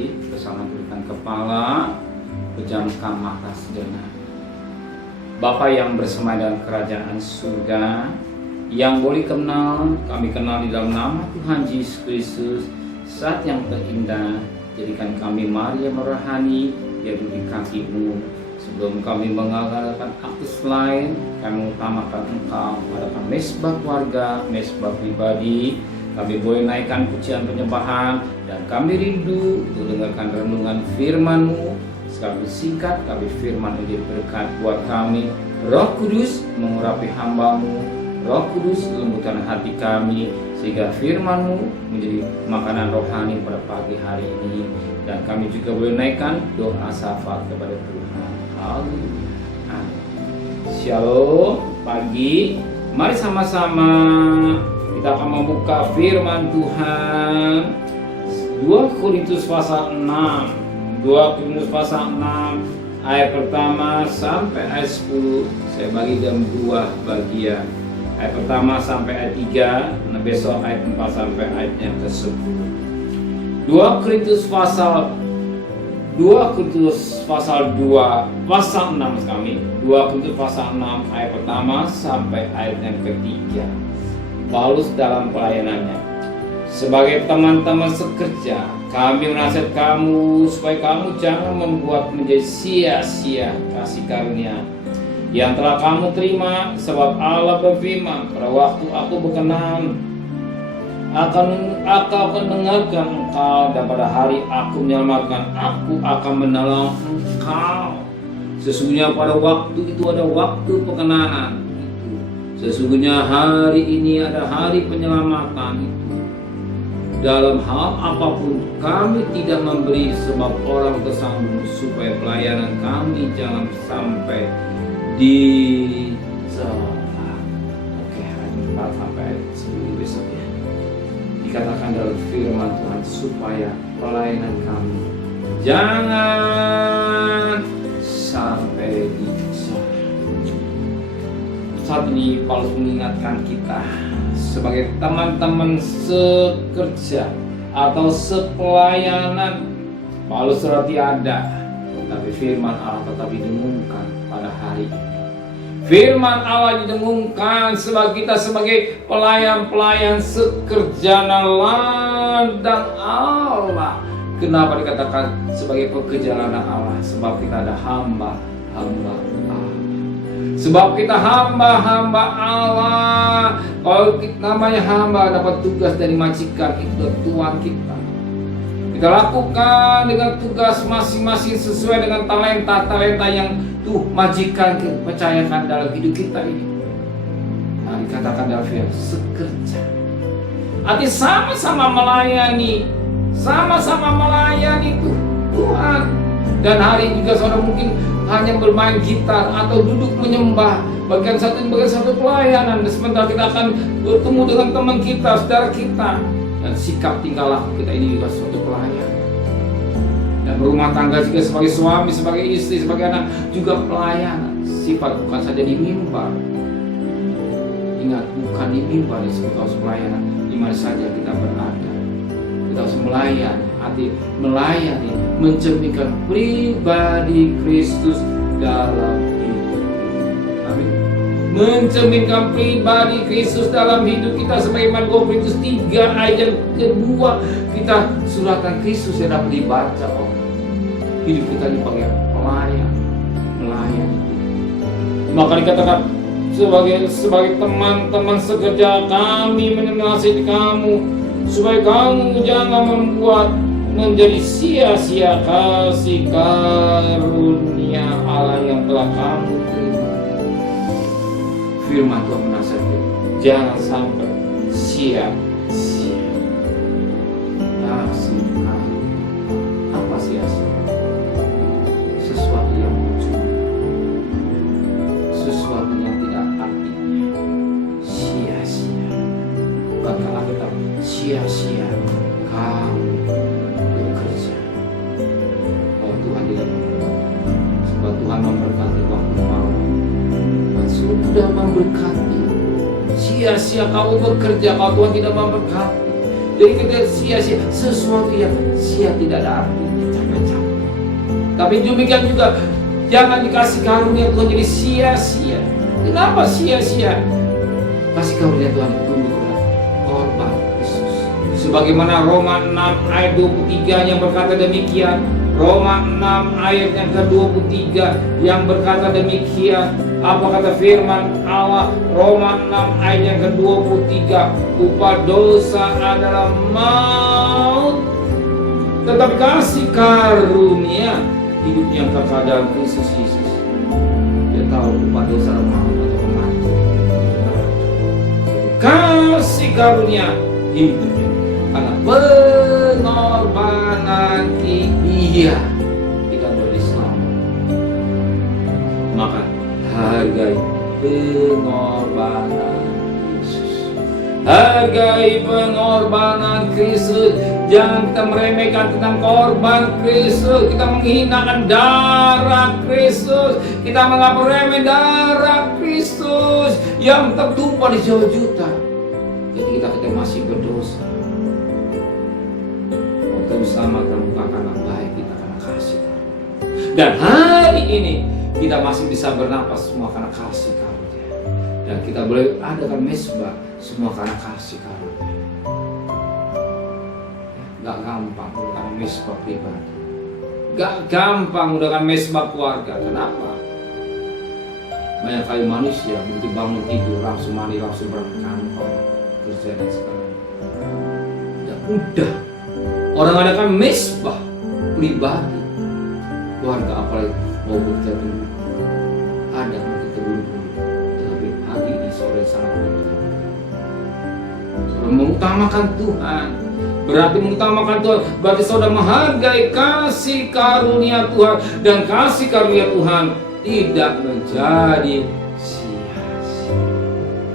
berdiri bersama berikan kepala, pejamkan mata sejenak. Bapa yang bersama dalam kerajaan surga, yang boleh kenal, kami kenal di dalam nama Tuhan Yesus Kristus. Saat yang terindah, jadikan kami Maria rohani yang duduk di kaki-Mu. Sebelum kami mengadakan aktus lain, kami utamakan Engkau pada mesbah keluarga, mesbah pribadi. Kami boleh naikkan pujian penyembahan, dan kami rindu untuk dengarkan renungan firman-Mu. Sekali singkat, kami firman menjadi berkat buat kami. Roh Kudus mengurapi hamba-Mu. Roh Kudus lembutkan hati kami, sehingga firman-Mu menjadi makanan rohani pada pagi hari ini. Dan kami juga boleh naikkan doa syafaat kepada Tuhan. Haleluya. Amin. Shalom pagi. Mari sama-sama kita akan membuka firman Tuhan. 2 Korintus pasal 6. 2 Korintus pasal 6 ayat pertama sampai ayat 10. Saya bagi dalam 2 bagian. Ayat pertama sampai ayat 3, nah besok ayat 4 sampai ayat yang ke-10. 2 Korintus pasal 2 pasal 6 kami. 2 Korintus pasal 6 ayat pertama sampai ayat yang ketiga. Paulus dalam pelayanannya. Sebagai teman-teman sekerja, kami menasihat kamu supaya kamu jangan membuat menjadi sia-sia kasih karunia yang telah kamu terima, sebab Allah berfirman, pada waktu aku berkenan akan mendengarkan engkau, dan pada hari aku menyelamatkan, aku akan menolong engkau. Sesungguhnya pada waktu itu ada waktu perkenaan itu. Sesungguhnya hari ini ada hari penyelamatan itu. Dalam hal apapun kami tidak memberi, sebab orang tersambung, supaya pelayanan kami jangan sampai dicela. Oke, ayat 4 sampai ayat 10 besok ya. Dikatakan dalam firman Tuhan supaya pelayanan kami jangan sampai dicela. Saat ini Paulus mengingatkan kita sebagai teman-teman sekerja atau sepelayanan. Paulus sudah tiada, tapi firman Allah tetap didengungkan pada hari ini. Firman Allah didengungkan sebagai kita sebagai pelayan-pelayan sekerjaan ladang Allah. Kenapa dikatakan sebagai pekerja ladang Allah? Sebab kita ada hamba-hamba Allah. Sebab kita hamba-hamba Allah. Kalau namanya hamba dapat tugas dari majikan, itu Tuhan kita. Kita lakukan dengan tugas masing-masing sesuai dengan talenta-talenta yang majikan percayakan dalam hidup kita ini. Nah, dikatakan dalam firman sekerja. Arti sama-sama melayani Tuhan. Dan hari ini juga saudara mungkin hanya bermain gitar atau duduk menyembah, bagian satu pelayanan. Dan sementara kita akan bertemu dengan teman kita, saudara kita. Dan sikap tingkah laku kita ini juga suatu pelayan. Dan berumah tangga juga sebagai suami, sebagai istri, sebagai anak juga pelayanan. Sifat bukan saja di mimbar. Ingat, bukan di mimbar yang disebut harus pelayanan. Di mana saja kita berada, kita harus melayani. Arti melayani, mencerminkan pribadi Kristus dalam hidup. Amin. Mencerminkan pribadi Kristus dalam hidup kita, sebagaimana 2 Korintus 3 ayat yang kedua, kita suratan Kristus yang dapat dibaca. Hidup kita dipanggil pelayan. Maka dikatakan sebagai teman-teman sekerja, kami menasihati kamu supaya kamu jangan membuat menjadi sia-sia kasih karunia Allah yang telah kamu terima. Firman Tuhan menasihati, jangan sampai sia-sia kasih karunia. Apa sia-sia? Sesuatu yang muncul, sesuatu yang tidak artinya, sia-sia. Bahkan Alkitab, sia-sia kamu bekerja. Oh, Tuhan tidak memberkati, sebab Tuhan memberkati waktu mau. Dan sudah memberkati. Sia-sia kamu bekerja kalau Tuhan tidak memberkati. Jadi kita sia-sia sesuatu yang sia tidak ada artinya. Tapi demikian juga jangan dikasih karunia Tuhan jadi sia-sia. Kenapa sia-sia? Kasih karunia Tuhan itu adalah korban Kristus. Sebagaimana Roma 6 ayat 23 yang berkata demikian. Roma 6 ayat yang ke-23 yang berkata demikian. Apa kata firman Allah? Roma 6 ayat yang ke-23, upah dosa adalah maut, tetapi kasih karunia hidup yang kekal dalam Kristus Yesus. Dia tahu upah dosa adalah maut atau mati. Kasih karunia hidupnya karena pengorbanan dia kita boleh diselamatkan. Maka hargai pengorbanan Yesus. Hargai pengorbanan Kristus. Jangan kita meremehkan tentang korban Kristus. Kita menghinakan darah Kristus. Kita menganggap remeh darah Kristus yang tertumpah di juta. Jadi kita masih berdosa. Kita diselamatkan bukan karena baik kita, karena kasih. Dan hari ini kita masih bisa bernapas semua karena kasih karunia. Dan kita boleh adakan mesbah semua karena kasih karunia. Gak gampang dengan mesbah pribadi. Gak gampang dengan mesbah keluarga. Kenapa? Banyak kali manusia begitu bangun tidur langsung mandi, langsung berangkat kantor, kerja dan sebagainya. Tidak mudah. Orang adakan mesbah pribadi keluarga, apalagi mau bekerja dulu ada kita buru-buru, tetapi pagi ini sore sangat penting. Mengutamakan Tuhan berarti mengutamakan Tuhan, berarti saudara menghargai kasih karunia Tuhan, dan kasih karunia Tuhan tidak menjadi sia-sia.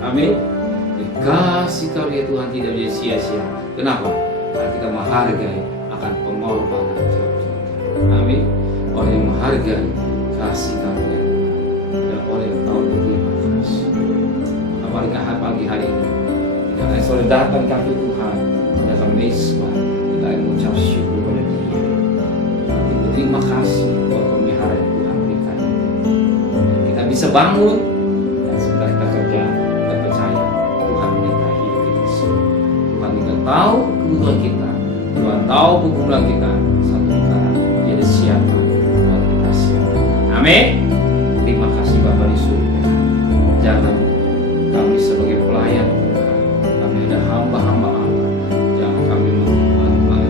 Amin. Kasih karunia Tuhan tidak menjadi sia-sia. Kenapa? Karena kita menghargai akan pengorbanan Tuhan. Amin. Orang yang menghargai kasih karunia dan orang yang tahu berterima kasih. Apalagi pagi hari ini kita akan saudara datang di kaki Tuhan, datang mesbah, kita akan mengucap syukur kepada Dia. Berterima kasih buat pemeliharaan yang Tuhan berikan. Kita bisa bangun dan sebentar kita kerja, kita percaya Tuhan menyertai hidup kita semua. Tuhan tidak tahu kebutuhan kita, Tuhan tahu pergumulan kita. Satu perkara, Dia ada siapa buat kita siapa. Amin. Terima kasih Bapa di surga. Jangan kami sebagai pelayan Tuhan, kami ada hamba-hamba Allah, jangan kami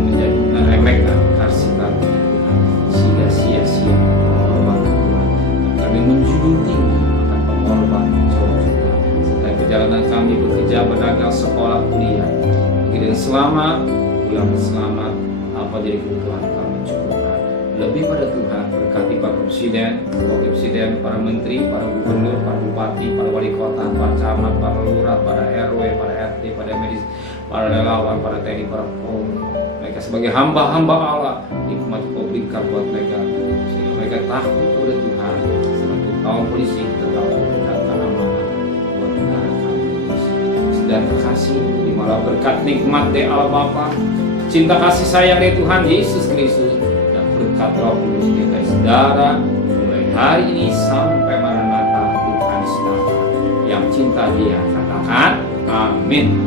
menjadi meremehkan kasih karunia Tuhan sehingga sia-sia pengorbanan Tuhan. Kami menjunjung tinggi akan pengorbanan juta-juta serta perjalanan kami bekerja, berdagang, sekolah, kuliah. Dengan selamat, pulang selamat, apa jadi kebutuhan kami cukupkan. Lebih pada Tuhan berkati Pak Presiden, Wakil Presiden, para Menteri, para Gubernur, para Bupati, para Wali Kota, para Camat, para Lurah, para RW, para RT, para medis, para relawan, para TNI, para Polri. Mereka sebagai hamba-hamba Allah, hikmat Kau berikan buat mereka sehingga mereka takut kepada Tuhan. Satu tahun polisi tetap memberikan amanah buat negara kami. Dan kasih di malam berkat nikmat dari Allah Bapa, cinta kasih sayang dari Tuhan Yesus Kristus, dan berkat Roh Kudus dari saudara mulai hari ini sampai Maranatha Tuhan Yesus yang cinta Dia, katakan amin.